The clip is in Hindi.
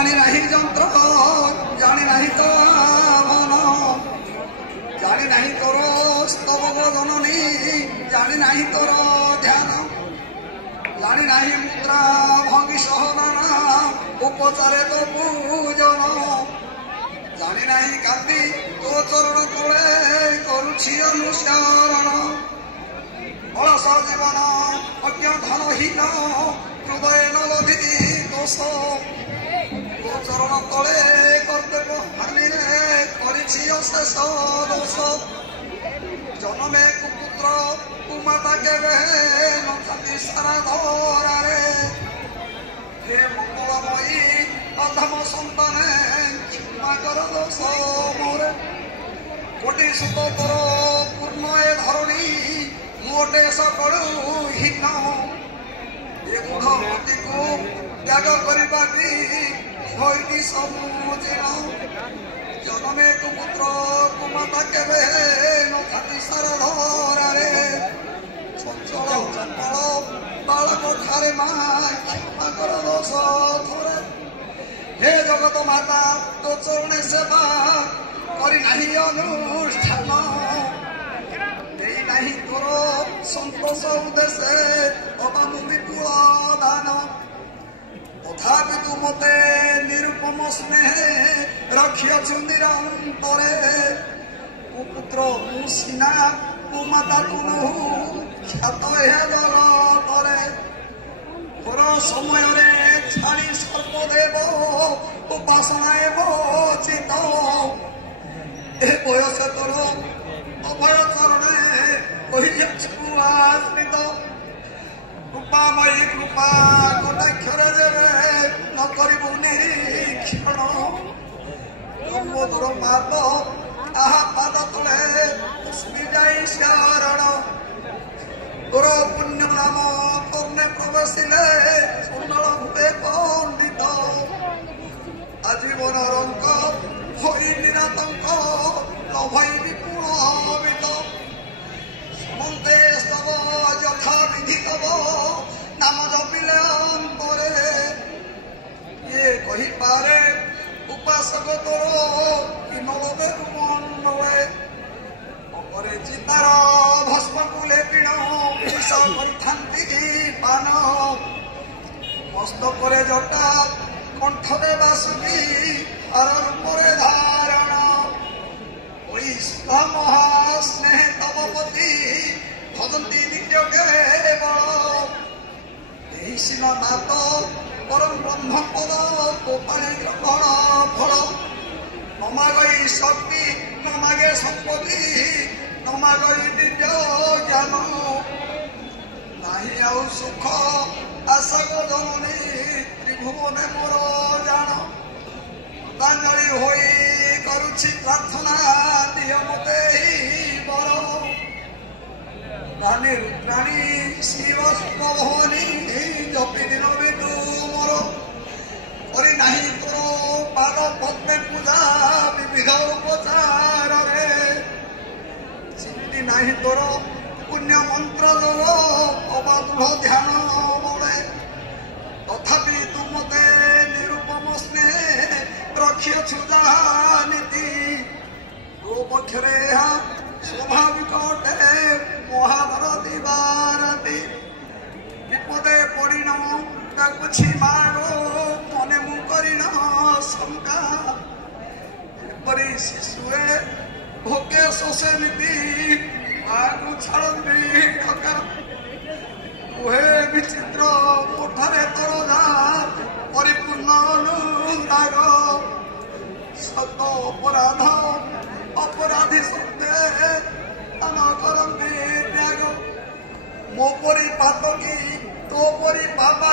जानी नहीं जंत्र जानी नहीं तो मन जानी नहीं तोर स्तव जननी जानी नहीं तोर ध्यान जानी नहीं मुद्रा भंगी सहगणना उपचारे तो पूजन जानी नहीं कांति तो चरण तले करुछि अनुसरण अलस जीवन अज्ञानहीन हृदय नलधि दोष तो चरण तले कर्तव्य हानि करिछि अशेष दोष जन्मे कुपुत्र कुमाता केवे नथाति सारा धरारे हे मंगलमयी अधम सन्ताने क्षमा कर दोष मोरे कोटि सुत तोर पूर्ण ए धरणी मोटे सकड़ू हीन ए मूढ़मती को त्याग करवा समुचीन जन्मे कुपुत्र कुमाता केवे नथाति सारा धरारे चंचल चंचल बालक ठारे माँ क्षमा कर दोष थोरे हे जगत माता तो चरणे सेवा करी नहीं अनुष्ठान देई नहीं तोर संतोष उद्देश्य अबाम विपुल दान तथापि तू मते निरुपम स्नेह रखियछु निरंतरे कुपुत्र मुसिना कुमाता तुनु ख्यात हे जगतरे घोर समय छाड़ी सर्पदेव उपासना चित ए बयस तोर अभय चरणे आश्रित कृपामयी कृपा कटाक्षर जेबे न करिबु निरीक्षण मधुर पाप आहा पाद तले पुष्पी जाई शरण तोर पुण्य नाम कर्णे प्रवेशिले सुंदर भूते पंडित आजीवन रंक हई निरातंक लभई विपुलवित समन्ते स्तव यथा विधि तव नाम जपिले अंतरे ये कही पारे उपासक तोर विमलवे मंडले अपरे चितार भस्म कुले पिण विष परिथांति पान मस्तकरे जटा कंठरे बासुकी अरंपरे धारण वैष्णव महास्नेह तव पति भजन्ति नित्य केवल नाथ परम ब्रह्म पद गोपाणी ग्रहण फल नमागई शक्ति नमागे संपत्ति नमागई दिव्य ज्ञान नाही आउ सुख आशा जननी त्रिभुवने मोर जान गीतांजलि होई करुछि प्रार्थना दिय मते बर रानी रुद्राणी शिव भवानी जपि दिन बिदु मोर करी नाही तोर पाद पद्मे पूजा विविध उपचार रे चिंती नाही तोर पुण्य मंत्र जोर अबादृढ़ ध्यान बड़े तथापि तू मते निरुपम स्नेह रखियछु नीति तो पक्षरे स्वाभाविक अटे महाभार दिवारती विपदे पड़िन ताकुछि मारो मने मु करिन शंका एपरि शिशुए भोगे शोषे नीति आगु छाड़ी ठका कुहे विचित्र कोठारे तोरजा परिपूर्ण अनुराग सत अपराध अपराधी शब्दे न करती त्याग मो परी पातकी तो परी पापा